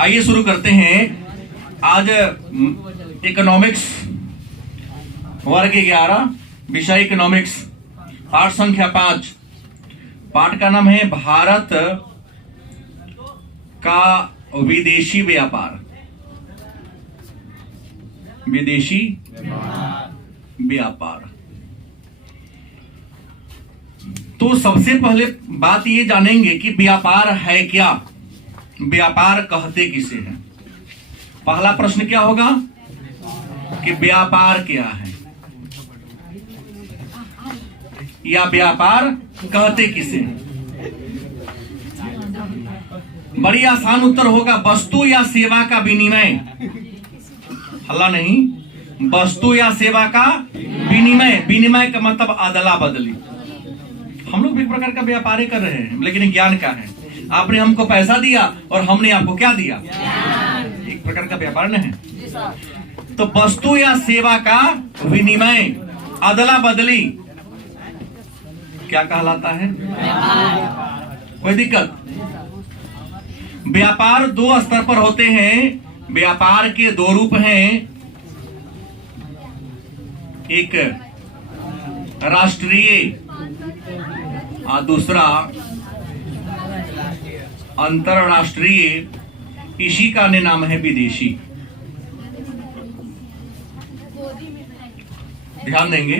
आइए शुरू करते हैं। आज इकोनॉमिक्स वर्ग 11 विषय इकोनॉमिक्स पाठ संख्या 5। पाठ का नाम है भारत का विदेशी व्यापार। विदेशी व्यापार। तो सबसे पहले बात ये जानेंगे कि व्यापार है क्या, व्यापार कहते किसे हैं। पहला प्रश्न क्या होगा कि व्यापार क्या है या व्यापार कहते किसे हैं। बड़ी आसान उत्तर होगा वस्तु या सेवा का विनिमय। हल्ला नहीं, वस्तु या सेवा का विनिमय। विनिमय का मतलब अदला बदली। हम लोग भी एक प्रकार का व्यापार ही कर रहे हैं, लेकिन ज्ञान का है। आपने हमको पैसा दिया और हमने आपको क्या दिया, एक प्रकार का व्यापार नहीं है। तो वस्तु या सेवा का विनिमय, अदला बदली क्या कहलाता है। कोई दिक्कत। व्यापार दो स्तर पर होते हैं। व्यापार के दो रूप हैं, एक राष्ट्रीय और दूसरा अंतरराष्ट्रीय। इसी का अन्य नाम है विदेशी। ध्यान देंगे,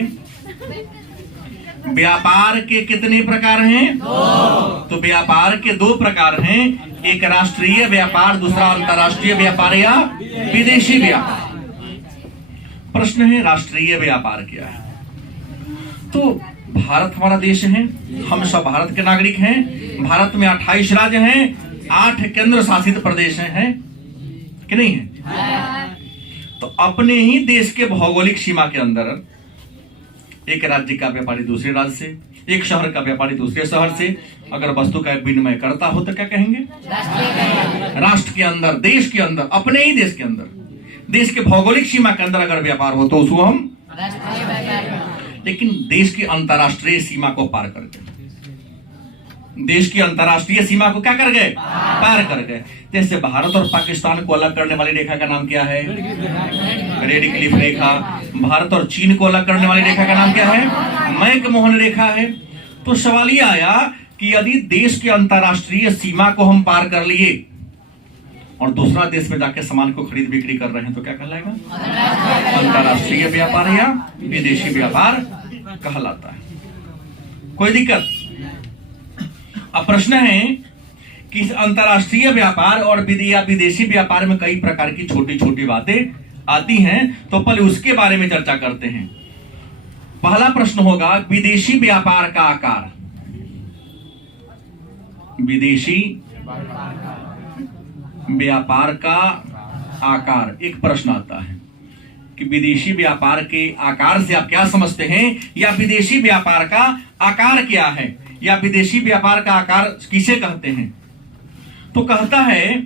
व्यापार के कितने प्रकार हैं? तो व्यापार के दो प्रकार हैं, एक राष्ट्रीय व्यापार, दूसरा अंतरराष्ट्रीय व्यापार या विदेशी व्यापार। प्रश्न है राष्ट्रीय व्यापार क्या है। तो भारत हमारा देश है, हम सब भारत के नागरिक हैं। भारत में 28 राज्य हैं, 8 केंद्र शासित प्रदेश हैं कि नहीं है। तो अपने ही देश के भौगोलिक सीमा के अंदर एक राज्य का व्यापारी दूसरे राज्य से, एक शहर का व्यापारी दूसरे शहर से अगर वस्तु का विनिमय करता हो तो क्या कहेंगे, राष्ट्र के अंदर, देश के अंदर, अपने ही देश के अंदर, देश के भौगोलिक सीमा के अंदर अगर व्यापार हो तो उसको हम। लेकिन देश की अंतरराष्ट्रीय सीमा को पार कर गए, देश की अंतरराष्ट्रीय सीमा को क्या कर गए, पार कर गए। जैसे भारत और पाकिस्तान को अलग करने वाली रेखा का नाम क्या है, रेड क्लिफ रेखा। भारत और चीन को अलग करने वाली रेखा का नाम क्या है, मैकमोहन रेखा है। तो सवाल ये आया कि यदि देश की अंतरराष्ट्रीय सीमा को हम पार कर लिए और दूसरा देश में जाके सामान को खरीद बिक्री कर रहे हैं तो क्या कहलाएगा, अंतरराष्ट्रीय व्यापार या विदेशी व्यापार कहलाता है। कोई दिक्कत। अब प्रश्न है कि अंतरराष्ट्रीय व्यापार और विदेशी व्यापार में कई प्रकार की छोटी छोटी बातें आती हैं, तो पहले उसके बारे में चर्चा करते हैं। पहला प्रश्न होगा विदेशी व्यापार का आकार। विदेशी व्यापार का आकार, एक प्रश्न आता है कि विदेशी व्यापार के आकार से आप क्या समझते हैं, या विदेशी व्यापार का आकार क्या है, या विदेशी व्यापार का आकार किसे कहते हैं। तो कहता है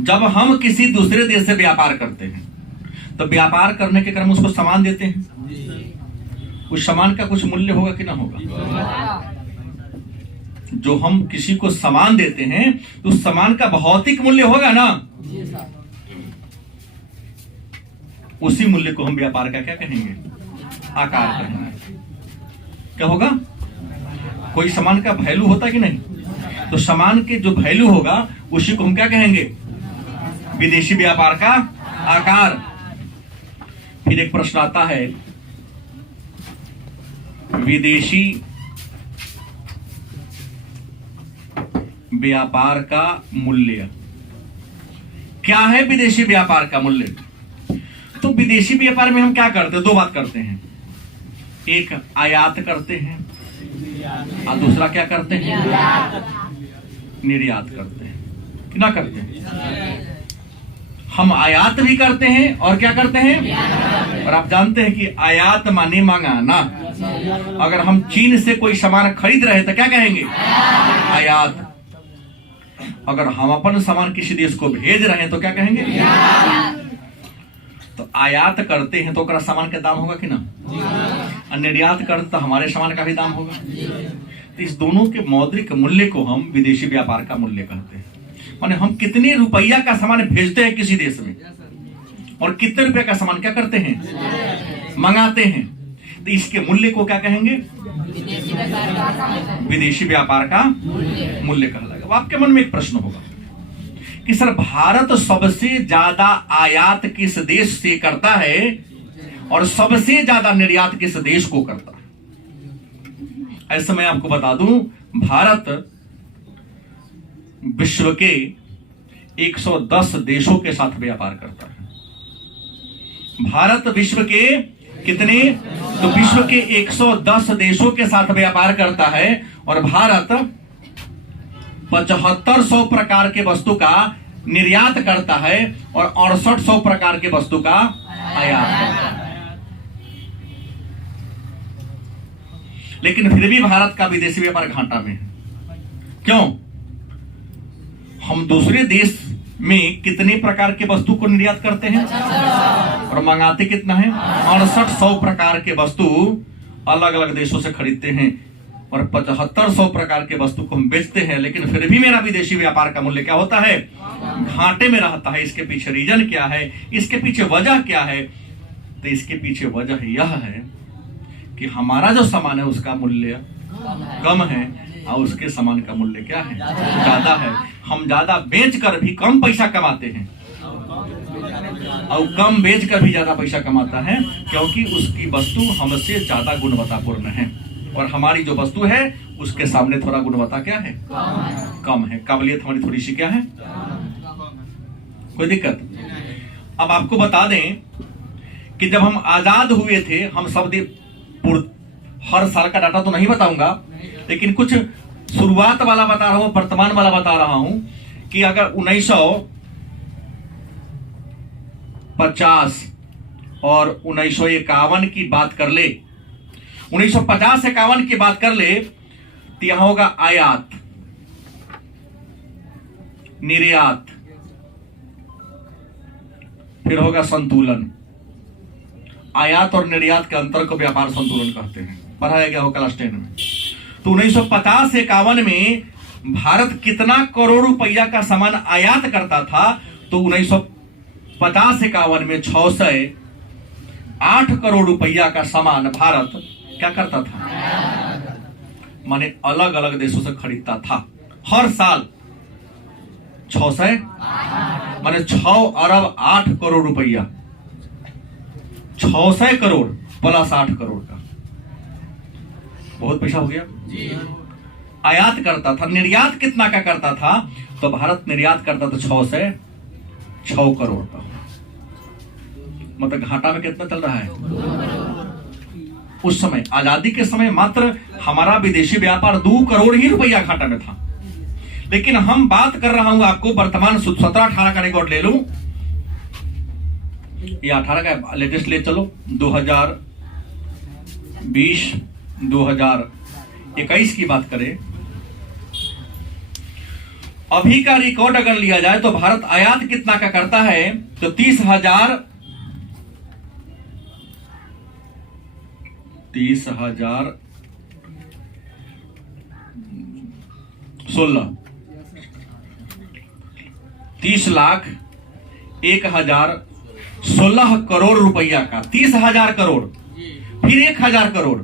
जब हम किसी दूसरे देश से व्यापार करते हैं तो व्यापार करने के क्रम उसको सामान देते हैं, उस सामान का कुछ मूल्य होगा कि ना होगा। जो हम किसी को सामान देते हैं तो उस सामान का भौतिक मूल्य होगा ना, उसी मूल्य को हम व्यापार का क्या कहेंगे, आकार कहना है। क्या होगा, कोई सामान का वैल्यू होता कि नहीं, तो सामान के जो वैल्यू होगा उसी को हम क्या कहेंगे, विदेशी व्यापार का आकार। फिर एक प्रश्न आता है विदेशी व्यापार का मूल्य क्या है। विदेशी व्यापार का मूल्य, तो विदेशी व्यापार में हम क्या करते हैं, दो बात करते हैं, एक आयात करते हैं और दूसरा क्या करते हैं, निर्यात करते हैं। कितना करते हैं, हम आयात भी करते हैं और क्या करते हैं। और आप जानते हैं कि आयात माने मंगाना। अगर हम चीन से कोई सामान खरीद रहे तो क्या कहेंगे, आयात। अगर हम अपन सामान किसी देश को भेज रहे हैं तो क्या कहेंगे, तो आयात करते हैं तो सामान का दाम होगा कि ना, और निर्यात करते तो हमारे सामान का भी दाम होगा। इस दोनों के मौद्रिक मूल्य को हम विदेशी व्यापार का मूल्य कहते हैं। माने हम कितने रुपया का सामान भेजते हैं किसी देश में और कितने रुपए का सामान क्या करते हैं, मंगाते हैं, तो इसके मूल्य को क्या कहेंगे, विदेशी व्यापार का मूल्य कहा जाएगा। अब आपके मन में एक प्रश्न होगा कि सर भारत सबसे ज्यादा आयात किस देश से करता है और सबसे ज्यादा निर्यात किस देश को करता है। ऐसे मैं आपको बता दूं, भारत विश्व के 110 देशों के साथ व्यापार करता है। भारत विश्व के कितने, तो विश्व के 110 देशों के साथ व्यापार करता है और भारत 7500 प्रकार के वस्तु का निर्यात करता है और 6800 प्रकार के वस्तु का आयात करता है। लेकिन फिर भी भारत का विदेशी व्यापार घाटा में है। क्यों? हम दूसरे देश में कितने प्रकार के वस्तु को निर्यात करते हैं और मंगाते कितना है, 6800 प्रकार के वस्तु अलग अलग देशों से खरीदते हैं और 7500 प्रकार के वस्तु को हम बेचते हैं। लेकिन फिर भी मेरा विदेशी व्यापार का मूल्य क्या होता है, घाटे में रहता है। इसके पीछे रीजन क्या है, इसके पीछे वजह क्या है? तो इसके पीछे वजह यह है कि हमारा जो सामान है उसका मूल्य कम है और उसके सामान का मूल्य क्या है, ज्यादा है। हम ज्यादा बेचकर भी कम पैसा कमाते हैं और कम बेचकर भी ज्यादा पैसा कमाता है, क्योंकि उसकी वस्तु हमसे ज्यादा गुणवत्तापूर्ण है और हमारी जो वस्तु है उसके सामने थोड़ा गुणवत्ता क्या है, कम है। काबिलियत हमारी थोड़ी सी क्या है, कोई दिक्कत। अब आपको बता दें कि जब हम आजाद हुए थे, हम सब हर साल का डाटा तो नहीं बताऊंगा, लेकिन कुछ शुरुआत वाला बता रहा हूं, वर्तमान वाला बता रहा हूं कि अगर 1950 और 1951 की बात कर ले, 1950-51 की बात कर ले, तो यहां होगा आयात, निर्यात, फिर होगा संतुलन। आयात और निर्यात के अंतर को व्यापार संतुलन कहते हैं, पढ़ाया गया हो क्लास 10 में। तो 1950-51 में भारत कितना करोड़ रुपया का सामान आयात करता था, तो 1950-51 में 608 करोड़ रुपया का सामान भारत क्या करता था, माने अलग अलग देशों से खरीदता था हर साल। 600 माने 6 अरब 8 करोड़ रुपया, 600 करोड़ प्लस 8 करोड़ का बहुत पैसा हो गया। आयात करता था। निर्यात कितना का करता था, तो भारत निर्यात करता था 606 करोड़ का। मतलब घाटा में कितना चल रहा है उस समय, आजादी के समय मात्र हमारा विदेशी व्यापार 2 करोड़ ही रुपया घाटा में था। लेकिन हम बात कर रहा हूं आपको वर्तमान 17-18 का रिकॉर्ड ले लूं या 18 का लेटेस्ट ले चलो, 2020-2021 की बात करें, अभी का रिकॉर्ड अगर लिया जाए तो भारत आयात कितना का करता है, तो 30,016 30,01,016 करोड़ रुपया का, 30,000 करोड़, फिर 1,000 करोड़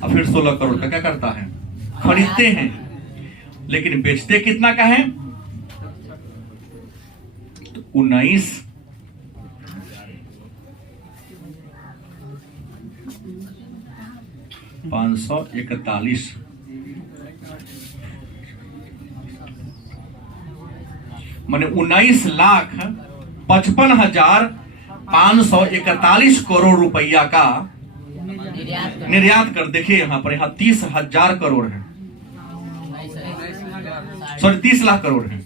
और फिर 16 करोड़ का क्या करता है, खरीदते हैं। लेकिन बेचते कितना का है, तो 19,541, माने 19,55,541 करोड़ रुपया का निर्यात कर। देखिए यहां पर, यहां 30,000 करोड़ है, सॉरी 30 लाख करोड़ है,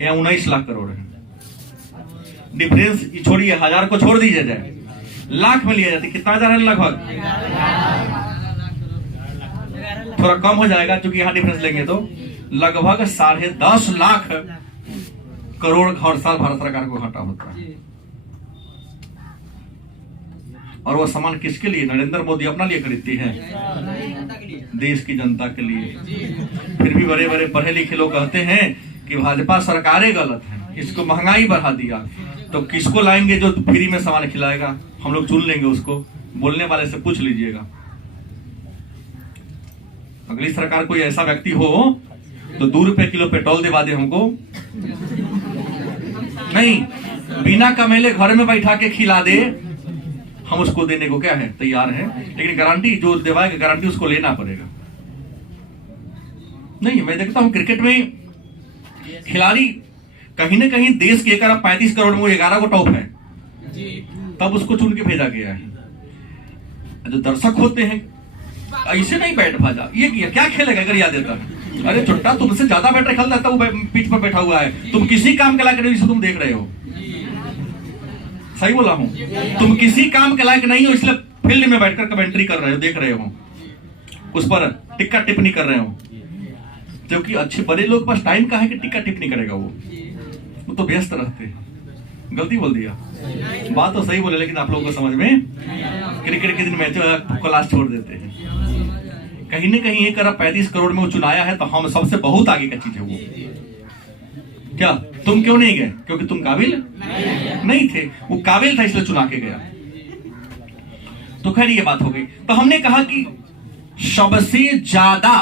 यहाँ 19 लाख करोड़ है। डिफरेंस छोड़िए, 1000 को छोड़ दीजिए जाए, लाख में लिया जाती कितना हजार है, लगभग थोड़ा कम हो जाएगा क्योंकि यहाँ डिफरेंस लेंगे तो लगभग 10.5 लाख करोड़ हर साल भारत सरकार को घाटा होता है। और वो सामान किसके लिए? नरेंद्र मोदी अपना लिए खरीदती है, देश की जनता के लिए। फिर भी बड़े बड़े पढ़े लिखे लोग कहते हैं कि भाजपा सरकारें गलत है, इसको महंगाई बढ़ा दिया। तो किसको लाएंगे जो फ्री में सामान खिलाएगा? हम लोग चुन लेंगे उसको। बोलने वाले से पूछ लीजिएगा, अगली सरकार कोई ऐसा व्यक्ति हो तो 2 रुपए किलो पेट्रोल दिवा दे हमको। नहीं, बिना कमेले घर में बैठा के खिला दे, हम उसको देने को क्या है, तैयार है। लेकिन गारंटी जो दिवाएगा, गारंटी उसको लेना पड़ेगा। नहीं, मैं देखता हूं क्रिकेट में खिलाड़ी कहीं ना कहीं देश के 35 करोड़ में 11 को टॉप है, तब उसको चुन के भेजा गया है। जो दर्शक होते हैं ऐसे नहीं बैठ भाजा, ये किया क्या खेलेगा अगर याद देता है, अरे चुट्टा तुमसे ज्यादा बेटर खेलता है, वो पिच पर बैठा हुआ है, तुम किसी काम के लायक नहीं, जिसे तुम देख रहे हो। सही बोला हूं? तुम किसी काम के लायक नहीं हो, इसलिए फील्ड में बैठकर कमेंट्री कर रहे हो, देख रहे हो, उस पर टिक्का टिप्पणी कर रहे हो। क्योंकि अच्छे बड़े लोग पास टाइम का है कि टिक्का टिप्पणी करेगा, वो तो व्यस्त रहते हैं। गलती बोल दिया, बात तो सही बोले, लेकिन आप लोगों को समझ में, क्रिकेट के दिन मैच क्लास छोड़ देते हैं। कहीं ना कहीं 1 करोड़ में वो चुनाया है, तो हम सबसे बहुत आगे का चीज है वो। क्या तुम क्यों नहीं गए? क्योंकि तुम काबिल नहीं थे, वो काबिल था इसलिए चुना के गया। तो खैर ये बात हो गई। तो हमने कहा कि सबसे ज्यादा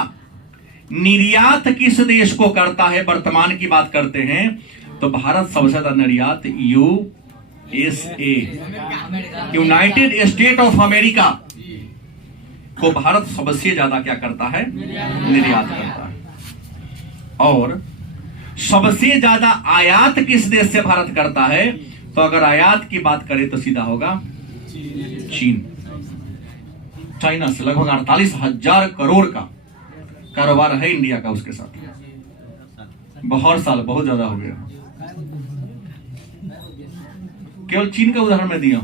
निर्यात किस देश को करता है, वर्तमान की बात करते हैं तो भारत सबसे ज्यादा निर्यात USA, United state of America को भारत सबसे ज्यादा क्या करता है? निर्यात करता है। और सबसे ज्यादा आयात किस देश से भारत करता है? तो अगर आयात की बात करें तो सीधा होगा चीन। चाइना से लगभग 48,000 करोड़ का कारोबार है इंडिया का उसके साथ। हर साल बहुत ज्यादा हो गया। केवल चीन का उदाहरण मैं दिया,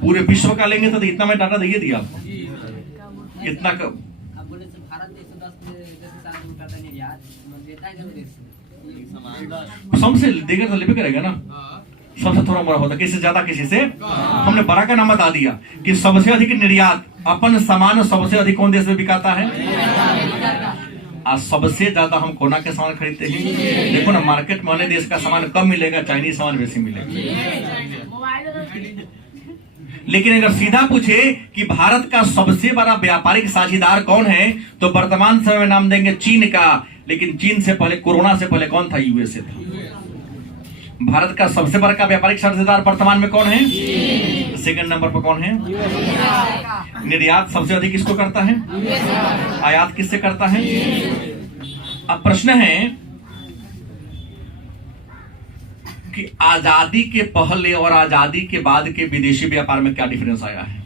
पूरे विश्व का लेंगे तो इतना मैं डाटा दे दिया आपको। इतना सबसे देगा तो लेके करेगा ना, सबसे थोड़ा बड़ा होता, किसी से ज्यादा किसी से। हमने बड़ा का नाम बता दिया कि सबसे अधिक निर्यात अपन सामान सबसे अधिक कौन देश में बिकाता है? आज सबसे ज्यादा हम कोना के सामान खरीदते हैं। देखो ना, मार्केट में अन्य देश का सामान कम मिलेगा, चाइनीज सामान बेसी मिलेगा। लेकिन अगर सीधा पूछे कि भारत का सबसे बड़ा व्यापारिक साझेदार कौन है, तो वर्तमान समय में नाम देंगे चीन का। लेकिन चीन से पहले, कोरोना से पहले कौन था? USA था। भारत का सबसे बड़ा का व्यापारिक साझेदार वर्तमान में कौन है? सेकंड नंबर पर कौन है? निर्यात सबसे अधिक किसको करता है? आयात किससे करता है? अब प्रश्न है कि आजादी के पहले और आजादी के बाद के विदेशी व्यापार में क्या डिफरेंस आया है?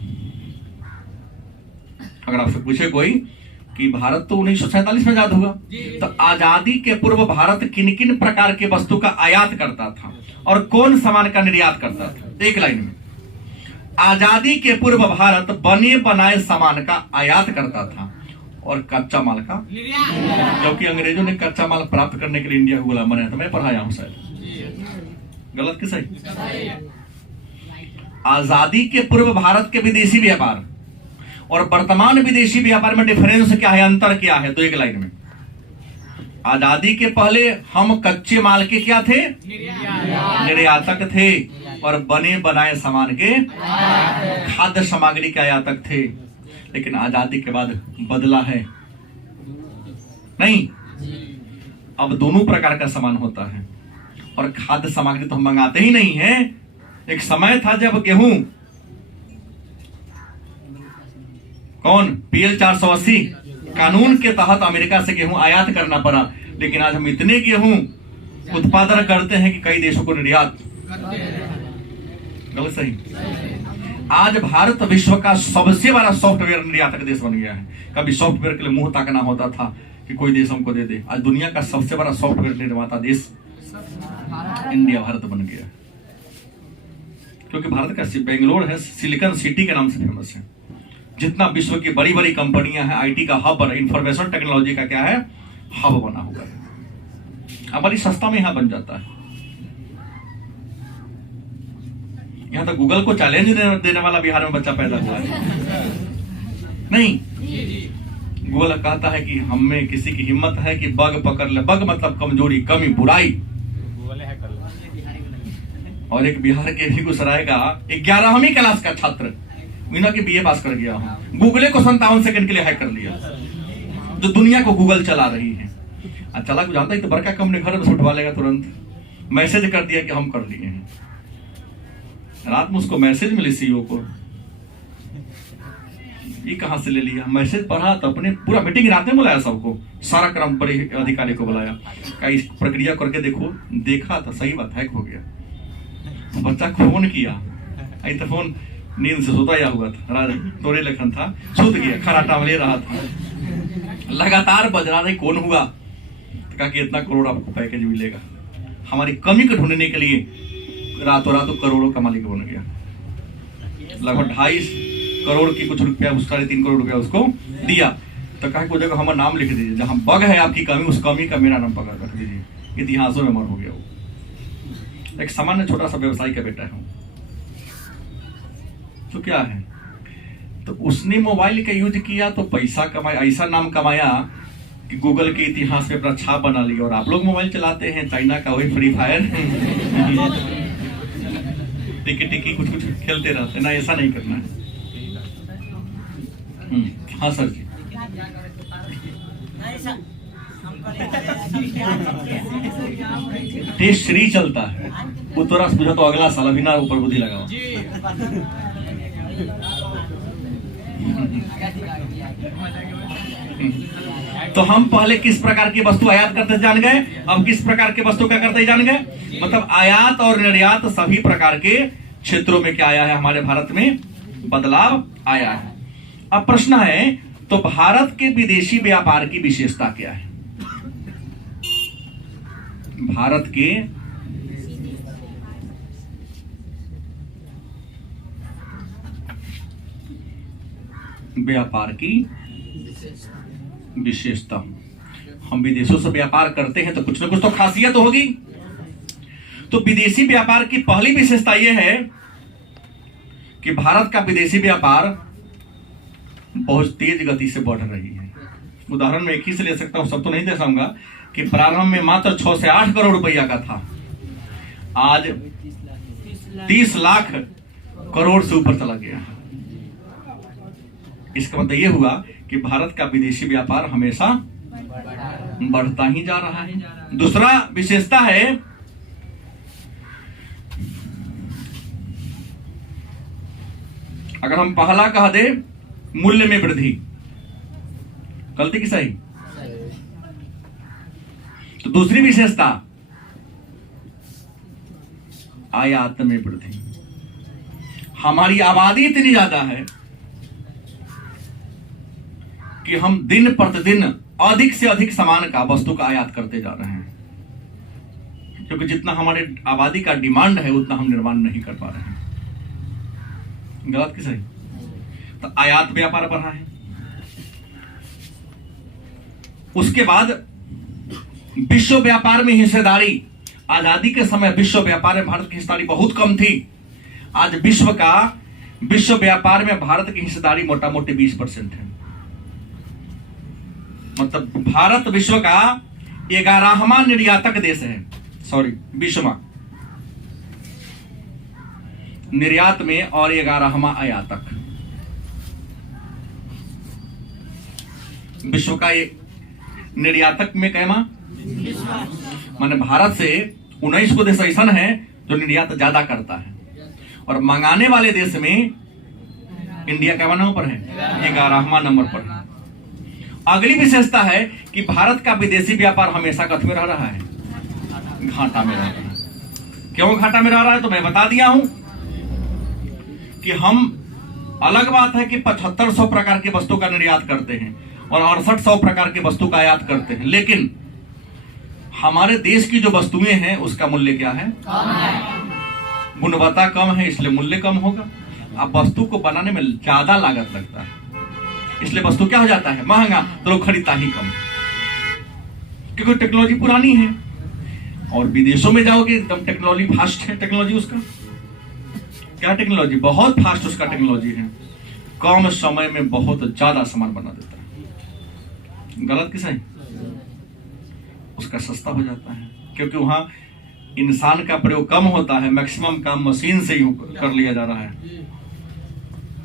अगर आपसे पूछे कोई कि भारत तो 1947 में आजाद हुआ, तो आजादी के पूर्व भारत किन किन प्रकार के वस्तु का आयात करता था और कौन सामान का निर्यात करता था? एक लाइन में, आजादी के पूर्व भारत बने बनाए सामान का आयात करता था और कच्चा माल का, क्योंकि अंग्रेजों ने कच्चा माल प्राप्त करने के लिए इंडिया को गुलाम बनाया था। मैं पढ़ाया हूं शायद, गलत कि सही? आजादी के पूर्व भारत के विदेशी व्यापार और वर्तमान विदेशी व्यापार में डिफरेंस क्या है, अंतर क्या है? तो एक लाइन में, आजादी के पहले हम कच्चे माल के क्या थे? निर्यातक थे और बने बनाए सामान के, खाद्य सामग्री के आयातक थे। लेकिन आजादी के बाद बदला है नहीं, अब दोनों प्रकार का सामान होता है। और खाद्य सामग्री तो हम मंगाते ही नहीं है। एक समय था जब गेहूं, कौन? PL 480 कानून के तहत अमेरिका से गेहूं आयात करना पड़ा। लेकिन आज हम इतने गेहूं उत्पादन करते हैं कि कई देशों को निर्यात। गलत सही? आज भारत विश्व का सबसे बड़ा सॉफ्टवेयर निर्यातक देश बन गया है। कभी सॉफ्टवेयर के लिए मुंह ताकना होता था कि कोई देश हमको दे दे। आज दुनिया का सबसे बड़ा सॉफ्टवेयर निर्माता देश इंडिया, भारत बन गया। क्योंकि भारत का बेंगलोर है, सिलिकॉन सिटी के नाम से फेमस है। जितना विश्व की बड़ी बड़ी कंपनियां हैं, आईटी का हब, इंफॉर्मेशन टेक्नोलॉजी का क्या है, हब बना हुआ है। अब बड़ी सस्ता में यहां बन जाता है। यहाँ तो गूगल को चैलेंज देने वाला बिहार में बच्चा पैदा हुआ है। नहीं, गूगल कहता है कि हम में किसी की हिम्मत है कि बग पकड़ ले। बग मतलब कमजोरी, कमी, बुराई। और एक बिहार के बेगूसराय का 11वीं क्लास का छात्र बिना के बीए पास कर गया हूं, गूगले को 57 सेकंड के लिए हैक कर लिया। जो दुनिया को गूगल चला रही है, चला को जानता है तो बड़का कंपनी घर में उठवा लेगा, तुरंत मैसेज कर दिया कि हम कर लिए हैं। रात में उसको मैसेज मिली सीईओ को, ये कहां से ले लिया? मैसेज पढ़ा तो अपने पूरा मीटिंग रात में बुलाया, सबको, सारा कर्मचारी अधिकारी को बुलाया, कहा इस प्रक्रिया करके देखो। देखा तो सही बात, हैक हो गया। बच्चा को फोन किया, तो फोन नींद से सोता या हुआ था, तोरे लेखन था, सुत गया, खराटा ले रहा था, लगातार बज रहा था, कौन हुआ? तो कहा कि इतना करोड़ आपको पैकेज मिलेगा। हमारी कमी को ढूंढने के लिए रातों रात करोड़ों का मालिक बन गया। लगभग 2.5 करोड़ की कुछ रुपया, 3.5 करोड़ रुपया उसको दिया। तो कहा कोई जगह हमारा नाम लिख दीजिए, जहां बग है आपकी कमी, उस कमी का मेरा नाम पकड़ रख दीजिए, इतिहासों में अमर हो गया। वो एक सामान्य छोटा सा व्यवसायी का बेटा है, तो क्या है, तो उसने मोबाइल का यूज किया तो पैसा कमाया, ऐसा नाम कमाया कि गूगल के इतिहास में अपना छाप बना लिया। और आप लोग मोबाइल चलाते हैं, चाइना का वही फ्री फायर टिकी कुछ कुछ खेलते रहते ना, ऐसा नहीं करना है। हाँ सर जी, टेस्ट श्री चलता है, वो तो रस बुझा तो अगला साल, अभी ना ऊपर बुद्धि लगाओ। तो हम पहले किस प्रकार की वस्तु आयात करते जान गए, अब किस प्रकार की वस्तु क्या करते जान गए। मतलब आयात और निर्यात सभी प्रकार के क्षेत्रों में क्या आया है, हमारे भारत में बदलाव आया है। अब प्रश्न है, तो भारत के विदेशी व्यापार की विशेषता क्या है? भारत के व्यापार की विशेषता, हम विदेशों से व्यापार करते हैं तो कुछ ना कुछ तो खासियत होगी। तो विदेशी व्यापार की पहली विशेषता यह है कि भारत का विदेशी व्यापार बहुत तेज गति से बढ़ रही है। उदाहरण में एक ही से ले सकता हूं, सब तो नहीं दे सकूंगा, कि प्रारंभ में मात्र 6 से 8 करोड़ रुपया का था, आज 30 लाख करोड़ से ऊपर चला गया। इसका मतलब यह हुआ कि भारत का विदेशी व्यापार हमेशा बढ़ता ही जा रहा है। दूसरा विशेषता है, अगर हम पहला कह दे मूल्य में वृद्धि, गलती की सही, तो दूसरी विशेषता आयात में वृद्धि। हमारी आबादी इतनी ज्यादा है कि हम दिन प्रतिदिन अधिक से अधिक सामान का, वस्तु का आयात करते जा रहे हैं, क्योंकि जितना हमारे आबादी का डिमांड है उतना हम निर्माण नहीं कर पा रहे हैं। गलत की सही? तो आयात व्यापार बढ़ा है। उसके बाद विश्व व्यापार में हिस्सेदारी, आजादी के समय विश्व व्यापार में भारत की हिस्सेदारी बहुत कम थी। आज विश्व व्यापार में भारत की हिस्सेदारी मोटा मोटी 20% है। मतलब भारत विश्व का 11वां निर्यातक देश है, सॉरी 20वां निर्यात में और 11वां आयातक। विश्व का निर्यातक में कहमा माने भारत से 19 को देश ऐसा है जो निर्यात ज्यादा करता है, और मंगाने वाले देश में इंडिया क्या नंबर पर है? 11वां नंबर पर है। अगली विशेषता है कि भारत का विदेशी व्यापार हमेशा कथ में रह रहा है, घाटा में रह रहा है। क्यों घाटा में रह रहा है? तो मैं बता दिया हूं कि हम, अलग बात है कि 7500 प्रकार की वस्तु का निर्यात करते हैं और 6800 प्रकार की वस्तु का आयात करते हैं, लेकिन हमारे देश की जो वस्तुएं हैं उसका मूल्य क्या है? कम है। गुणवत्ता कम है, इसलिए मूल्य कम होगा। अब वस्तु को बनाने में ज्यादा लागत लगता है, इसलिए वस्तु क्या हो जाता है? महंगा, तो लोग खरीदता ही कम, क्योंकि टेक्नोलॉजी पुरानी है। और विदेशों में जाओगे एकदम टेक्नोलॉजी फास्ट है, टेक्नोलॉजी उसका। क्या टेक्नोलॉजी? बहुत फास्ट उसका टेक्नोलॉजी है, कम समय में बहुत ज्यादा सामान बना देता है। गलत कि सही? उसका सस्ता हो जाता है क्योंकि वहां इंसान का प्रयोग कम होता है, मैक्सिमम काम मशीन से ही कर लिया जा रहा है।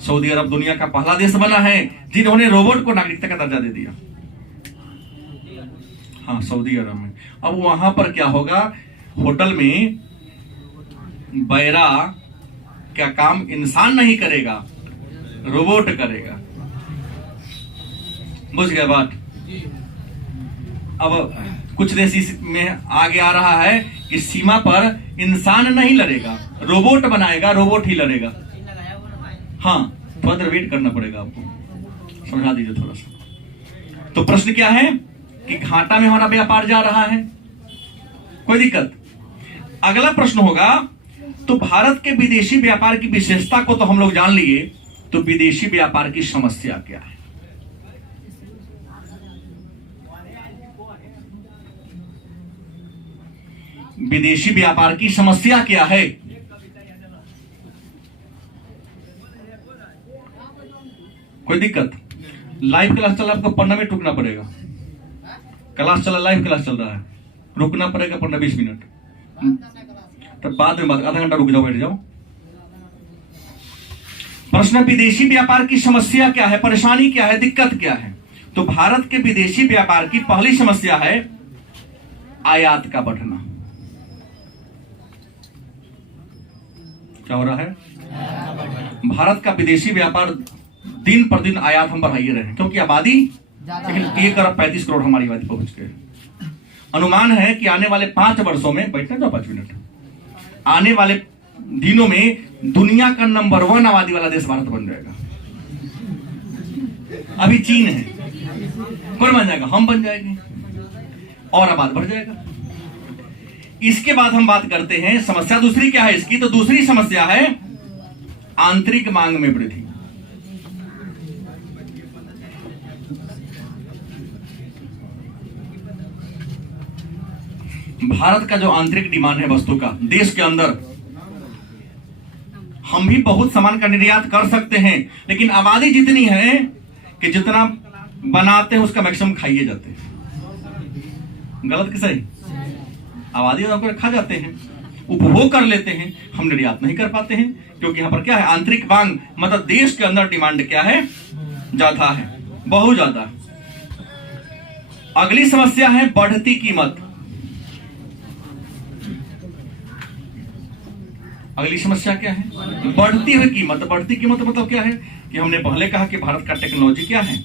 सऊदी अरब दुनिया का पहला देश बना है जिन्होंने रोबोट को नागरिकता का दर्जा दे दिया। हाँ, सऊदी अरब में। अब वहां पर क्या होगा, होटल में बैरा का काम इंसान नहीं करेगा, रोबोट करेगा। बुझ गए बात? अब कुछ देश इसमें आगे आ रहा है कि सीमा पर इंसान नहीं लड़ेगा, रोबोट बनाएगा, रोबोट ही लड़ेगा। हाँ, थोड़ा देर वेट करना पड़ेगा आपको, समझा दीजिए थोड़ा सा। तो प्रश्न क्या है कि घाटा में हमारा व्यापार जा रहा है, कोई दिक्कत? अगला प्रश्न होगा तो भारत के विदेशी व्यापार की विशेषता को तो हम लोग जान लिए, तो विदेशी व्यापार की समस्या क्या है? विदेशी व्यापार की समस्या क्या है? कोई दिक्कत? लाइव क्लास चल रहा है, आपको 15 मिनट रुकना पड़ेगा। क्लास चला, लाइव क्लास चल रहा है, रुकना पड़ेगा 15-20 मिनट। तो बाद में आधा घंटा रुक जाओ, बैठ जाओ। प्रश्न, विदेशी व्यापार की समस्या क्या है, परेशानी क्या है, दिक्कत क्या है? तो भारत के विदेशी व्यापार की पहली समस्या है आयात का बढ़ना। क्या हो रहा है? भारत का विदेशी व्यापार दिन पर दिन आयात हम बढ़ाइए रहे हैं क्योंकि आबादी, लेकिन 1 अरब 35 करोड़ हमारी आबादी पहुंच गए। अनुमान है कि आने वाले 5 वर्षों में, बैठने दो 5 मिनट, आने वाले दिनों में दुनिया का नंबर 1 आबादी वाला देश भारत बन जाएगा। अभी चीन है, कौन बन जाएगा? हम बन जाएंगे और आबाद बढ़ जाएगा। इसके बाद हम बात करते हैं समस्या दूसरी क्या है इसकी। तो दूसरी समस्या है आंतरिक मांग में वृद्धि। भारत का जो आंतरिक डिमांड है वस्तु का, देश के अंदर हम भी बहुत सामान का निर्यात कर सकते हैं, लेकिन आबादी जितनी है कि जितना बनाते हैं उसका मैक्सिमम खाइए जाते हैं। गलत कि सही? आबादी हमको खा जाते हैं, उपभोग कर लेते हैं, हम निर्यात नहीं कर पाते हैं क्योंकि यहां पर क्या है, आंतरिक मांग, मतलब देश के अंदर डिमांड क्या है, ज्यादा है, बहुत ज्यादा। अगली समस्या है बढ़ती कीमत। अगली समस्या क्या है? बढ़ती हुई कीमत। बढ़ती कीमत मतलब क्या है कि हमने पहले कहा कि भारत का टेक्नोलॉजी क्या है,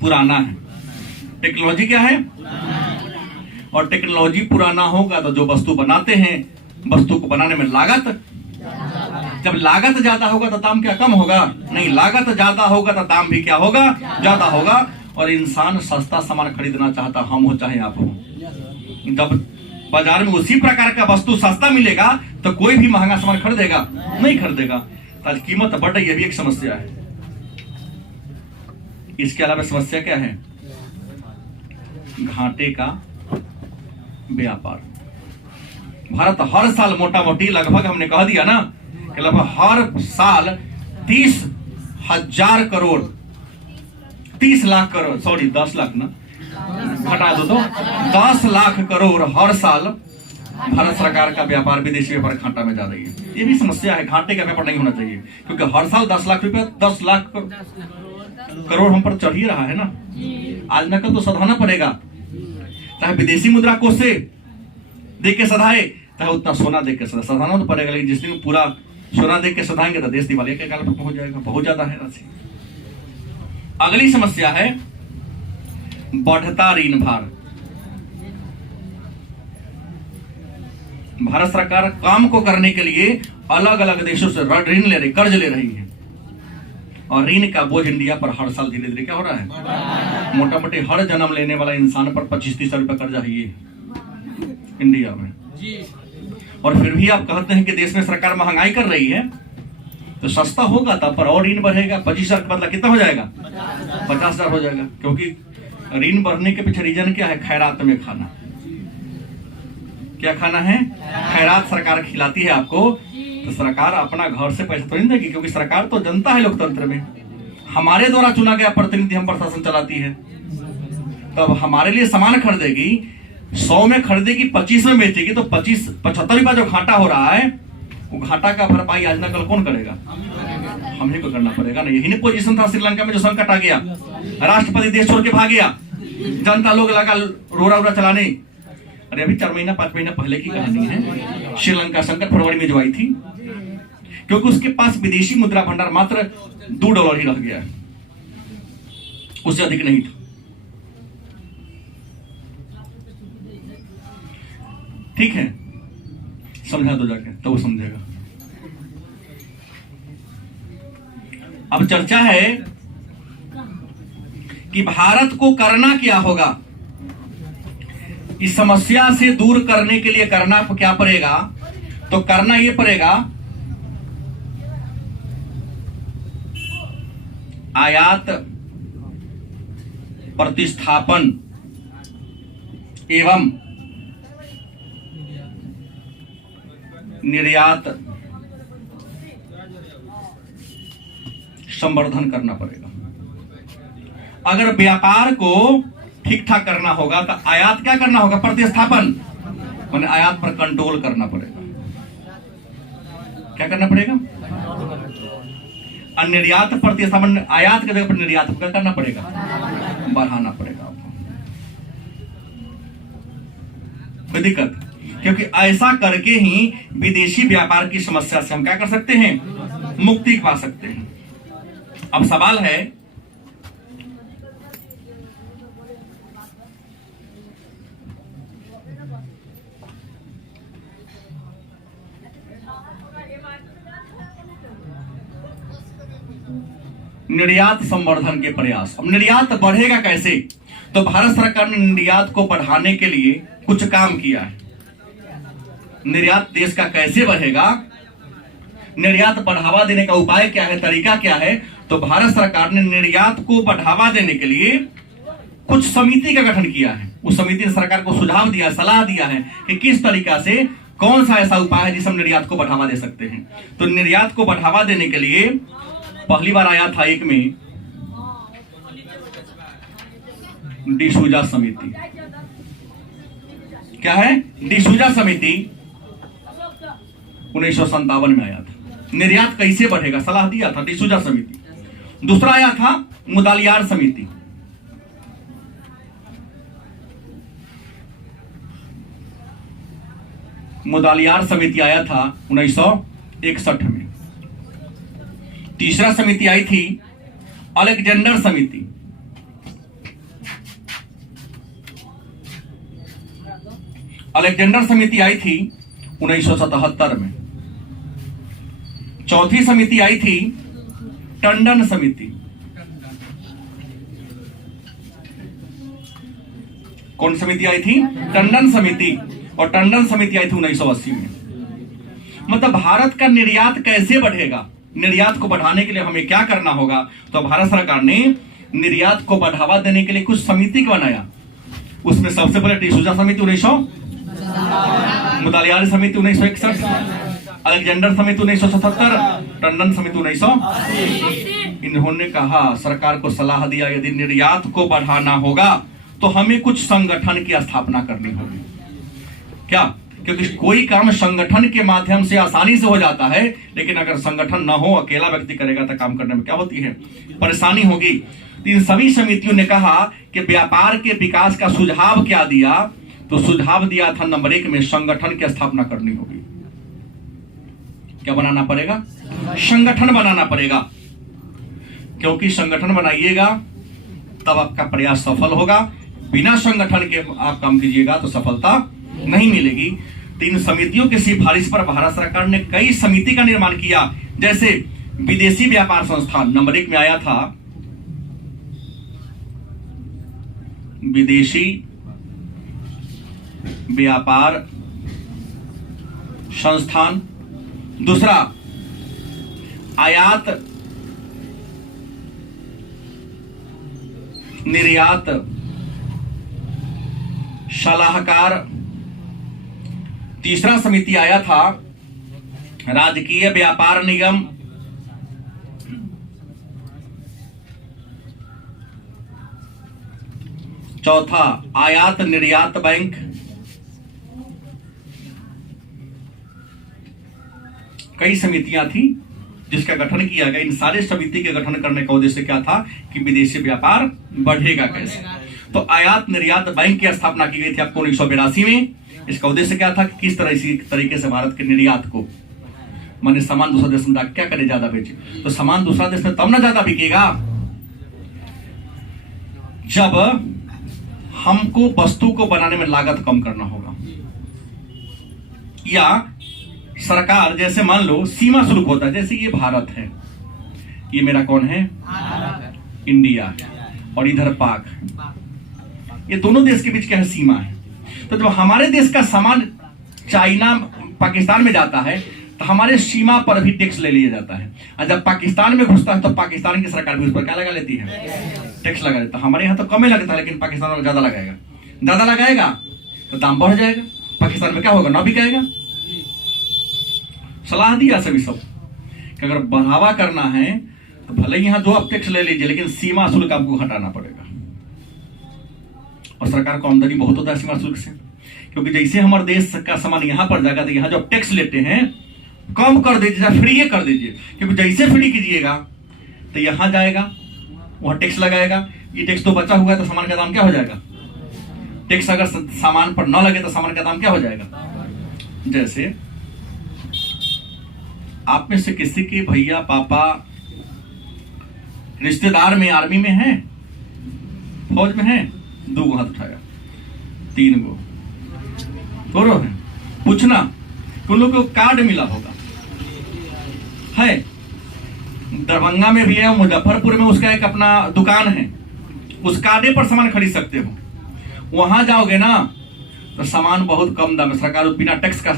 पुराना है। टेक्नोलॉजी क्या है? और टेक्नोलॉजी पुराना होगा तो जो वस्तु बनाते हैं, वस्तु को बनाने में लागत, जब लागत ज्यादा होगा तो दाम क्या कम होगा? नहीं, लागत ज्यादा होगा तो दाम भी क्या होगा? ज्यादा होगा। और इंसान सस्ता सामान खरीदना चाहता, हम हो चाहे आप हो। जब बाजार में उसी प्रकार का वस्तु सस्ता मिलेगा तो कोई भी महंगा सामान खरीदेगा? नहीं खरीदेगा। आज कीमत बढ़ रही है, भी एक समस्या है। इसके अलावा समस्या क्या है? घाटे का व्यापार। भारत हर साल मोटा मोटी लगभग, हमने कह दिया ना कि लगभग हर साल 30,000 करोड़, 30 लाख करोड़, सॉरी 10 लाख ना, घटा दो तो 10 लाख करोड़ हर साल भारत सरकार का व्यापार, विदेशी व्यापार घाटा में जा रही है। ये भी समस्या है, घाटे का व्यापार नहीं होना चाहिए क्योंकि हर साल 10 लाख रुपया, 10 लाख करोड़ हम पर चढ़ ही रहा है ना। आज न कल तो सधाना पड़ेगा, चाहे विदेशी मुद्रा कोष से देख के सधाए, चाहे उतना सोना देख के सधाना तो पड़ेगा। लेकिन जिस दिन पूरा सोना देख के सधाएंगे तो देश दिवालिया के काल पर पहुंच जाएगा, बहुत ज्यादा है राशि। अगली समस्या है बढ़ता ऋण भार। भारत सरकार काम को करने के लिए अलग अलग देशों से ऋण ले रही, कर्ज ले रही है, और ऋण का बोझ इंडिया पर हर साल धीरे धीरे क्या हो रहा है? मोटा मोटी हर जन्म लेने वाला इंसान पर 25-30 रुपए कर्जा है ये इंडिया में। और फिर भी आप कहते हैं कि देश में सरकार महंगाई कर रही है, तो सस्ता होगा तब पर और ऋण बढ़ेगा। 25,000 का बदला कितना हो जाएगा? 50,000 हो जाएगा। क्योंकि ऋण बढ़ने के पीछे रीजन क्या है? खैरात में खाना। क्या खाना है? खैरात सरकार खिलाती है आपको, तो सरकार अपना घर से पैसा तो नहीं देगी, क्योंकि सरकार तो जनता है लोकतंत्र में, हमारे द्वारा चुना गया प्रतिनिधि हम प्रशासन चलाती है। तब हमारे लिए सामान खरीदेगी, 100 में खरीदेगी, 25 में बेचेगी, तो 75 रुपया जो घाटा हो रहा है, वो घाटा का भरपाई आज ना कल कौन करेगा? हम ही को करना पड़ेगा ना। यही नहीं पोजीशन था श्रीलंका में जो संकट आ गया, राष्ट्रपति देश छोड़ के भाग गया, जनता लोग लगा रोरा उरा चलाने। अरे अभी 4 महीना 5 महीना पहले की कहानी है, श्रीलंका संकट फरवरी में जो आई थी, क्योंकि उसके पास विदेशी मुद्रा भंडार मात्र $2 ही रह गया है, उससे अधिक नहीं था। ठीक है, समझा दो जाके, तो वो समझेगा। अब चर्चा है कि भारत को करना क्या होगा, इस समस्या से दूर करने के लिए करना क्या पड़ेगा? तो करना यह पड़ेगा, आयात प्रतिस्थापन एवं निर्यात संवर्धन करना पड़ेगा। अगर व्यापार को ठीक ठाक करना होगा तो आयात क्या करना होगा? प्रतिस्थापन, माने आयात पर कंट्रोल करना पड़ेगा। क्या करना पड़ेगा? निर्यात प्रतिस्थापन, आयात के जगह पर निर्यात क्या करना पड़ेगा? बढ़ाना पड़ेगा आपको। कोई दिक्कत? क्योंकि ऐसा करके ही विदेशी व्यापार की समस्या से हम क्या कर सकते हैं? मुक्ति पा सकते हैं। अब सवाल है, निर्यात संवर्धन के प्रयास। अब निर्यात बढ़ेगा कैसे? तो भारत सरकार ने निर्यात को बढ़ाने के लिए कुछ काम किया है। निर्यात देश का कैसे बढ़ेगा, निर्यात बढ़ावा देने का उपाय क्या है, तरीका क्या है? तो भारत सरकार ने निर्यात को बढ़ावा देने के लिए कुछ समिति का गठन किया है। उस समिति ने सरकार को सुझाव दिया, सलाह दिया है कि किस तरीका से, कौन सा ऐसा उपाय है जिससे हम निर्यात को बढ़ावा दे सकते हैं। तो निर्यात को बढ़ावा देने के लिए पहली बार आया था एक में डिसूजा समिति। क्या है? डिसूजा समिति 1957 में आया था। निर्यात कैसे बढ़ेगा सलाह दिया था डिसूजा समिति। दूसरा आया था मुदालियार समिति। मुदालियार समिति आया था 1961 में। तीसरा समिति आई थी अलेक्जेंडर समिति। अलेक्जेंडर समिति आई थी 1977 में। चौथी समिति आई थी टंडन समिति। कौन समिति आई थी? टंडन समिति। और टंडन समिति आई थी 1980 में। मतलब भारत का निर्यात कैसे बढ़ेगा, निर्यात को बढ़ाने के लिए हमें क्या करना होगा? तो भारत सरकार ने निर्यात को बढ़ावा देने के लिए कुछ समिति को बनाया। उसमें सबसे पहले डिसूजा समिति 1900, मुदालियार समिति 1961, अलेक्जेंडर समिति 1977, टंडन समिति 1980। इन्होंने कहा, सरकार को सलाह दिया, यदि निर्यात को बढ़ाना होगा तो हमें कुछ संगठन की स्थापना करनी होगी। क्या? क्योंकि कोई काम संगठन के माध्यम से आसानी से हो जाता है, लेकिन अगर संगठन ना हो, अकेला व्यक्ति करेगा तो काम करने में क्या होती है? परेशानी होगी। तो इन सभी समितियों ने कहा कि व्यापार के विकास का सुझाव क्या दिया? तो सुझाव दिया था नंबर 1 में संगठन की स्थापना करनी होगी। क्या बनाना पड़ेगा? संगठन बनाना पड़ेगा। क्योंकि संगठन बनाइएगा तब आपका प्रयास सफल होगा। बिना संगठन के आप काम कीजिएगा तो सफलता नहीं मिलेगी। तो इन समितियों की सिफारिश पर भारत सरकार ने कई समिति का निर्माण किया। जैसे विदेशी व्यापार संस्थान नंबर 1 में आया था, विदेशी व्यापार संस्थान। दूसरा आयात निर्यात सलाहकार। तीसरा समिति आया था राजकीय व्यापार निगम, चौथा आयात निर्यात बैंक, कई समितियां थी जिसका गठन किया गया। इन सारे समिति के गठन करने का उद्देश्य क्या था कि विदेशी व्यापार बढ़ेगा कैसे। तो आयात निर्यात बैंक की स्थापना की गई थी आपको 1982 में। इसका उद्देश्य क्या था कि किस तरह इसी तरीके से भारत के निर्यात को, माने सामान दूसरा देश में क्या करे, ज्यादा बेचे। तो सामान दूसरा देश में तब ना ज्यादा बिकेगा जब हमको वस्तु को बनाने में लागत कम करना होगा। या सरकार, जैसे मान लो सीमा शुल्क होता है, जैसे ये भारत है, ये मेरा कौन है, इंडिया, और इधर पाक, ये दोनों देश के बीच क्या है, सीमा है। तो जब हमारे देश का सामान चाइना पाकिस्तान में जाता है तो हमारे सीमा पर भी टैक्स ले लिया जाता है, और जब पाकिस्तान में घुसता है तो पाकिस्तान की सरकार भी उस पर क्या लगा लेती है, टैक्स लगा देता है। हमारे यहाँ तो कम ही लगता है, लेकिन पाकिस्तान में ज्यादा लगाएगा। ज्यादा लगाएगा तो दाम बढ़ जाएगा, पाकिस्तान में क्या होगा, ना बिकाएगा। सलाह दिया सभी सब कि अगर बढ़ावा करना है तो भले ही यहाँ जो आप टैक्स ले लीजिए, लेकिन सीमा शुल्क आपको हटाना पड़ेगा। और सरकार को आमदनी बहुत होता है सीमा शुल्क से, क्योंकि जैसे हमारे देश का सामान यहाँ पर जाएगा तो यहाँ जो टैक्स लेते हैं कम कर दीजिए, फ्री कर दीजिए, क्योंकि जैसे फ्री कीजिएगा तो यहाँ जाएगा, वहां टैक्स लगाएगा। ये टैक्स तो बचा हुआ है तो सामान का दाम क्या हो जाएगा। टैक्स अगर सामान पर न लगे तो सामान का दाम क्या हो जाएगा। जैसे आप में से किसी के भैया पापा रिश्तेदार में आर्मी में है, फौज में है, 2 गो हाथ उठाया, 3 गो दोनों है, पूछना उन लोगों को कार्ड मिला होगा, है दरभंगा में भी है, मुजफ्फरपुर में उसका एक अपना दुकान है, उस कार्डे पर सामान खरीद सकते हो। वहां जाओगे ना तो सामान बहुत कम दाम में, सरकार बिना टैक्स का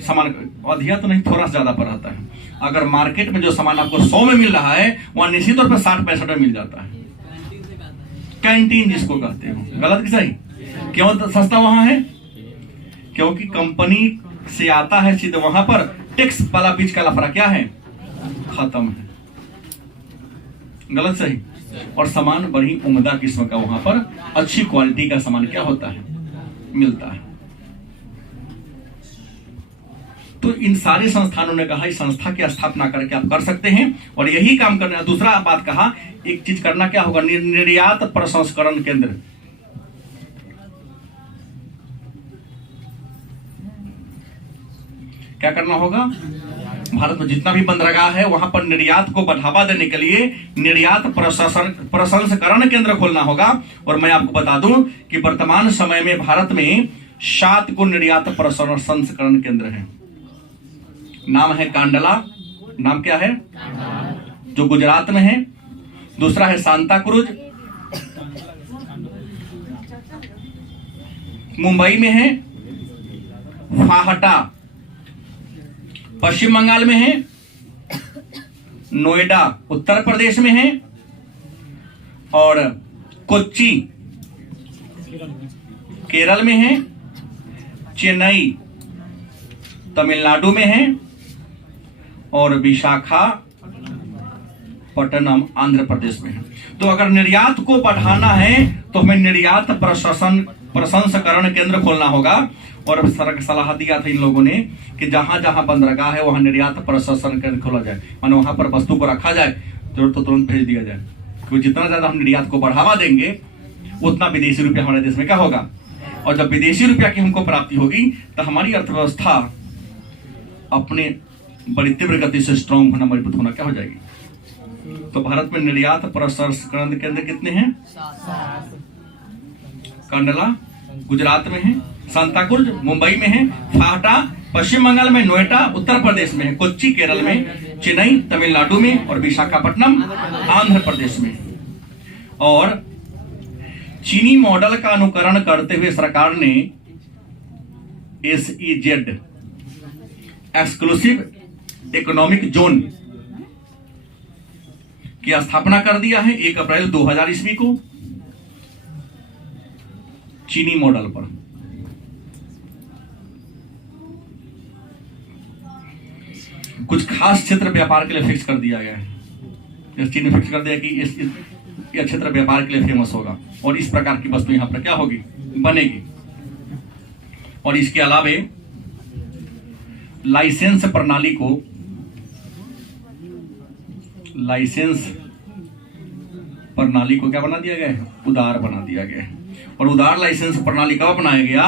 सामान, अधिया तो नहीं, थोड़ा सा ज्यादा पर रहता है। अगर मार्केट में जो सामान आपको 100 में मिल रहा है वहां निश्चित तौर पर 60-65 में मिल जाता है। कैंटीन जिसको कहते हो, गलत कि सही? क्यों सस्ता वहां है? क्योंकि कंपनी से आता है सीधे, वहां पर टैक्स वाला बीच का लफड़ा क्या है, खत्म है। गलत सही? और सामान बड़ी उम्दा किस्म का वहां पर अच्छी क्वालिटी का सामान क्या होता है, मिलता है। तो इन सारे संस्थानों ने कहा इस संस्था की स्थापना करके आप कर सकते हैं और यही काम करना। दूसरा बात कहा, एक चीज करना क्या होगा, निर्यात प्रसंस्करण केंद्र। क्या करना होगा, भारत में जितना भी बंदरगाह है वहां पर निर्यात को बढ़ावा देने के लिए निर्यात प्रसंस्करण केंद्र खोलना होगा। और मैं आपको बता दूं कि वर्तमान समय में भारत में 7 को निर्यात प्रसंस्करण केंद्र है। नाम है कांडला, नाम क्या है, जो गुजरात में है। दूसरा है सांता क्रूज, मुंबई में है। फाहटा पश्चिम बंगाल में है। नोएडा उत्तर प्रदेश में है। और कोच्चि केरल में है। चेन्नई तमिलनाडु में है। और विशाखापट्टनम आंध्र प्रदेश में है। तो अगर निर्यात को बढ़ाना है तो हमें निर्यात प्रसंस्करण केंद्र खोलना होगा। और सलाह दिया था इन लोगों ने कि जहां जहां बंदरगाह है वहां निर्यात प्रसंस्करण केंद्र खोला जाए, माने वहां पर वस्तु को रखा जाए, जरूरत तो तुरंत भेज दिया जाए। क्योंकि जितना ज्यादा हम निर्यात को बढ़ावा देंगे उतना विदेशी रुपया हमारे देश में क्या होगा। और जब विदेशी रुपया की हमको प्राप्ति होगी तो हमारी अर्थव्यवस्था अपने बड़ी तीव्र गति से स्ट्रांग होना, मजबूत होना क्या हो जाएगी। तो भारत में निर्यात प्रसंस्करण केंद्र कितने हैं? कंडला गुजरात में है। सांताक्रूज मुंबई में है। फाहटा पश्चिम बंगाल में। नोएडा उत्तर प्रदेश में है। कोच्चि केरल में। चेन्नई तमिलनाडु में। और विशाखापट्टनम आंध्र प्रदेश में। और चीनी मॉडल का अनुकरण करते हुए सरकार ने SEZ एक्सक्लूसिव इकोनॉमिक जोन की स्थापना कर दिया है 1 अप्रैल 2000 ईस्वी को, चीनी मॉडल पर। कुछ खास क्षेत्र व्यापार के लिए फिक्स कर दिया गया है। इस चीज ने फिक्स कर दिया कि यह क्षेत्र व्यापार के लिए फेमस होगा और इस प्रकार की वस्तु यहाँ पर क्या होगी, बनेगी। और इसके अलावे लाइसेंस प्रणाली को क्या बना दिया गया है, उदार बना दिया गया है। और उदार लाइसेंस प्रणाली कब अपनाया गया,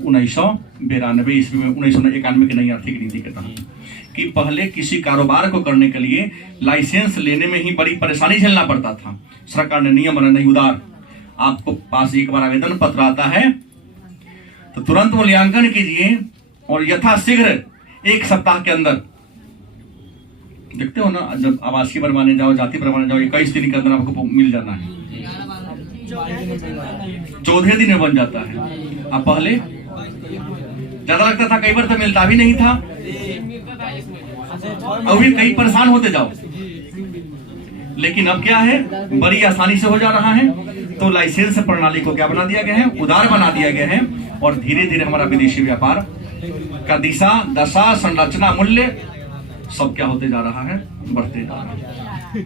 1992 ईस्वी में, 1991 की नई आर्थिक नीति के तहत, कि पहले किसी कारोबार को करने के लिए लाइसेंस लेने में ही बड़ी परेशानी झेलना पड़ता था। सरकार ने नियम बना दिया उदार, आपको पास एक बार आवेदन पत्र आता है तो तुरंत मूल्यांकन कीजिए और यथाशीघ्र 1 सप्ताह के अंदर, देखते हो ना, जब आवासीय बनवाने जाओ, जाति बनवाने जाओ, 21 दिन के अंदर आपको मिल जाना है, 14 दिन में बन जाता है। अब पहले ज्यादा लगता था, कई बार तो मिलता भी नहीं था, अभी कई परेशान होते जाओ। लेकिन अब क्या है, बड़ी आसानी से हो जा रहा है। तो लाइसेंस प्रणाली को क्या बना दिया गया है, उदार बना दिया गया है। और धीरे धीरे हमारा विदेशी व्यापार का दिशा, दशा, संरचना, मूल्य सब क्या होते जा रहा है, बढ़ते जा रहा है।